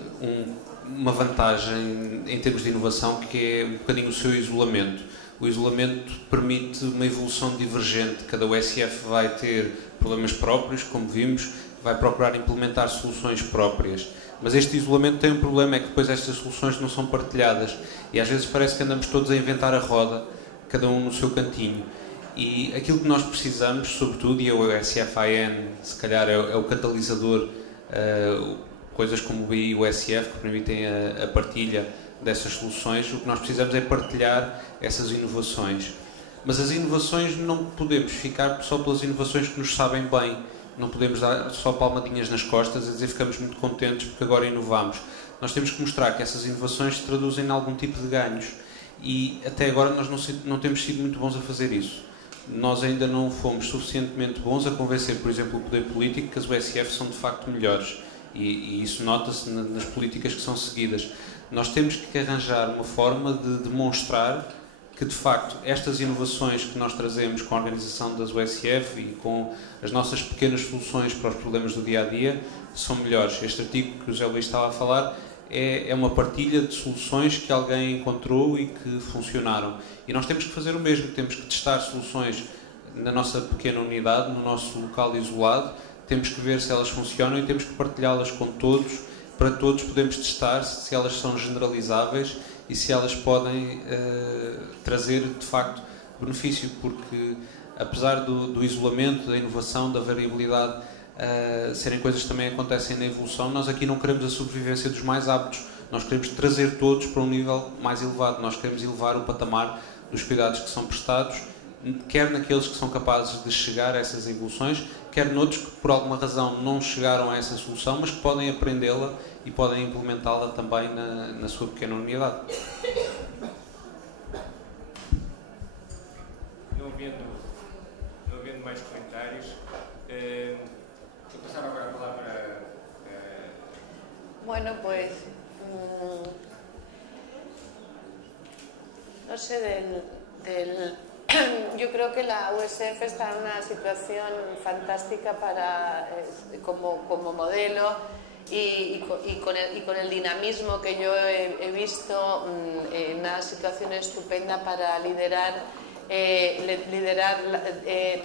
uma vantagem em termos de inovação, que é um bocadinho o seu isolamento. O isolamento permite uma evolução divergente. Cada OSF vai ter problemas próprios, como vimos, vai procurar implementar soluções próprias. Mas este isolamento tem um problema, é que depois estas soluções não são partilhadas. E às vezes parece que andamos todos a inventar a roda, cada um no seu cantinho. E aquilo que nós precisamos, sobretudo, e a OSFIN, se calhar, é o catalisador, coisas como o BI e o OSF, que permitem a partilha dessas soluções. O que nós precisamos é partilhar essas inovações. Mas as inovações não podemos ficar só pelas inovações que nos sabem bem. Não podemos dar só palmadinhas nas costas e dizer que ficamos muito contentes porque agora inovamos. Nós temos que mostrar que essas inovações se traduzem em algum tipo de ganhos. E até agora nós não temos sido muito bons a fazer isso. Nós ainda não fomos suficientemente bons a convencer, por exemplo, o poder político que as OSF são de facto melhores. e isso nota-se nas políticas que são seguidas. Nós temos que arranjar uma forma de demonstrar que, de facto, estas inovações que nós trazemos com a organização das USF e com as nossas pequenas soluções para os problemas do dia-a-dia são melhores. Este artigo que o José Luís estava a falar é uma partilha de soluções que alguém encontrou e que funcionaram. E nós temos que fazer o mesmo, temos que testar soluções na nossa pequena unidade, no nosso local isolado, temos que ver se elas funcionam e temos que partilhá-las com todos, para todos podermos testar se elas são generalizáveis e se elas podem trazer, de facto, benefício, porque apesar do isolamento, da inovação, da variabilidade, serem coisas que também acontecem na evolução, nós aqui não queremos a sobrevivência dos mais aptos, nós queremos trazer todos para um nível mais elevado, nós queremos elevar o patamar dos cuidados que são prestados, quer naqueles que são capazes de chegar a essas evoluções, quer noutros que por alguma razão não chegaram a essa solução, mas que podem aprendê-la e podem implementá-la também na sua pequena unidade. Não havendo mais comentários, eu passava agora a palavra Bueno, pues no sé, yo creo que la USF está en una situación fantástica como modelo y con el dinamismo que yo he visto, una situación estupenda para liderar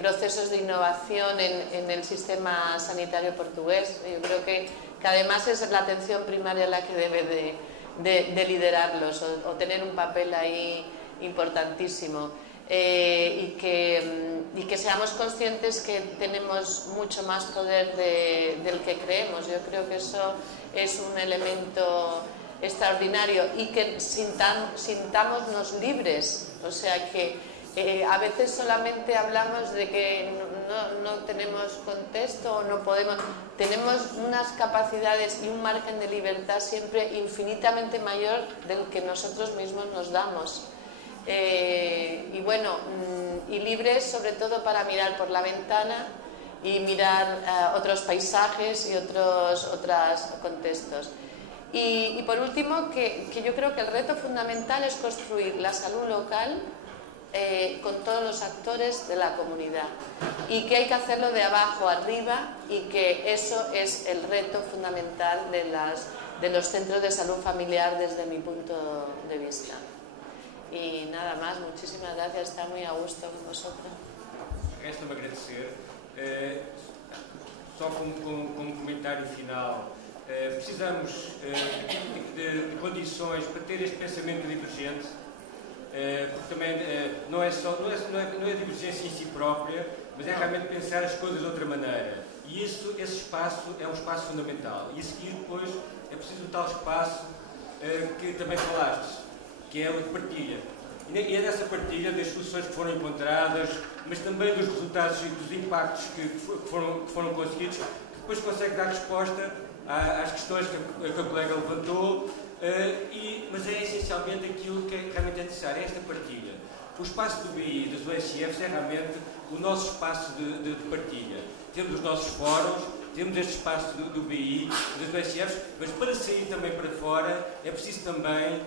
procesos de innovación en el sistema sanitario portugués. Yo creo que además es la atención primaria la que debe de liderarlos o tener un papel ahí importantísimo. Y que seamos conscientes que tenemos mucho más poder del que creemos. Yo creo que eso es un elemento extraordinario y que sintámonos libres, o sea que a veces solamente hablamos de que no tenemos contexto o no podemos, tenemos unas capacidades y un margen de libertad siempre infinitamente mayor del que nosotros mismos nos damos. Y bueno, y libres sobre todo para mirar por la ventana y mirar otros paisajes y otros contextos. Y por último, que yo creo que el reto fundamental es construir la salud local con todos los actores de la comunidad y que hay que hacerlo de abajo arriba y que eso es el reto fundamental de los centros de salud familiar desde mi punto de vista. Y nada más, muchísimas gracias, está muy a gusto con vosotros. Resta-me agradecer. Só como comentário final, precisamos de condições para ter este pensamento divergente, porque também não é a divergência em si própria, mas é realmente pensar as coisas de outra maneira. E esse espaço é um espaço fundamental. E a seguir, depois, é preciso o tal espaço que também falaste, que é o de partilha. E é dessa partilha das soluções que foram encontradas, mas também dos resultados e dos impactos que foram conseguidos, que depois consegue dar resposta às questões que a colega levantou, mas é essencialmente aquilo que realmente é necessário, é esta partilha. O espaço do BI, das USFs, é realmente o nosso espaço de partilha. Temos os nossos fóruns, temos este espaço do BI, das USFs, mas para sair também para fora é preciso também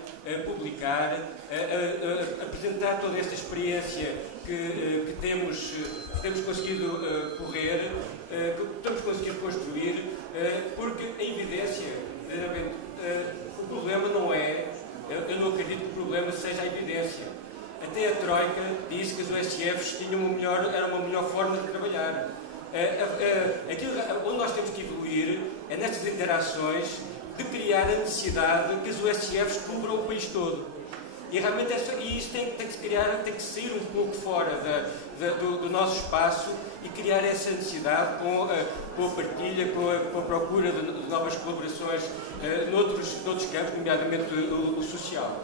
publicar, apresentar toda esta experiência que temos conseguido correr, que temos conseguido construir, porque a evidência, o problema não é, eu não acredito que o problema seja a evidência. Até a Troika disse que as USFs eram uma melhor forma de trabalhar. Onde nós temos que evoluir é nestas interações de criar a necessidade que as USFs cubram o país todo. E realmente isso tem que sair um pouco fora do nosso espaço e criar essa necessidade com a partilha, com a procura de novas colaborações noutros campos, nomeadamente o social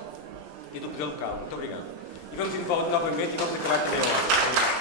e do poder local. Muito obrigado. E vamos novamente e vamos acabar também a hora.